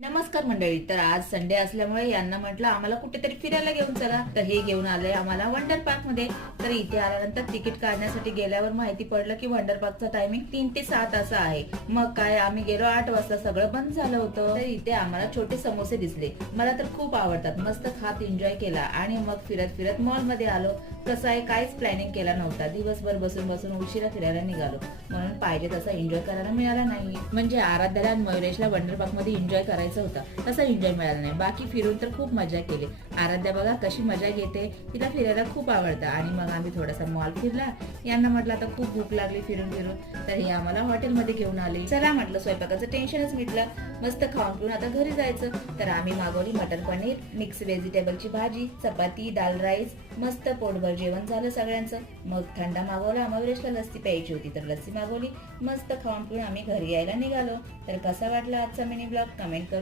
नमस्कार मंडळी. तर आज संडे असल्यामुळे यांना म्हटलं आम्हाला कुठेतरी फिरायला घेऊन चला. तर हे घेऊन आले आम्हाला वंडर पार्क मध्ये. तर इथे आल्यानंतर तिकीट काढण्यासाठी गेल्यावर माहिती पडलं की वंडर पार्कचा टायमिंग 3 ते 7 असा आहे. मग काय आम्ही गेलो 8 वाजता, सगळं बंद झालं होतं. तर इथे आम्हाला छोटे समोसे दिसले, मला तर खूप आवडतात. मस्त खात एन्जॉय केला आणि मग फिरत फिरत मॉल मध्ये आलो. कसं आहे, काहीच प्लॅनिंग केला नव्हता. दिवसभर बसून बसून उशिरा फिरायला निघालो, म्हणून पाहिजे तसा एन्जॉय करायला मिळाला नाही. म्हणजे आराध्याला आणि मयुरेशला वंडर पार्क मध्ये एन्जॉय करायचं होता, तसा एन्जॉय मिळाला नाही. बाकी फिरून तर खूप मजा केली. आराध्या बघा कशी मजा घेते, तिला फिरायला खूप आवडतं. आणि मग आम्ही थोडासा मॉल फिरला. यांना म्हटलं आता खूप भूक लागली फिरून फिरून, तर हे आम्हाला हॉटेलमध्ये घेऊन आले. चला म्हटलं, स्वयंपाकाचं टेन्शनच मिटलं. मस्त खाऊन पिऊन आता घरी जायचं. तर आम्ही मागवली मटर पनीर, मिक्स व्हेजिटेबलची भाजी, चपाती, दाल राईस. मस्त पोटभर जेवण झालं सगळ्यांचं. मग थंडा मागवला, मयुरेशला लस्सी प्यायची होती तर लस्सी मागवली. मस्त खाऊन पिऊन आम्ही घरी यायला निघालो. तर कसा वाटला आजचा मिनी ब्लॉग कमेंट करून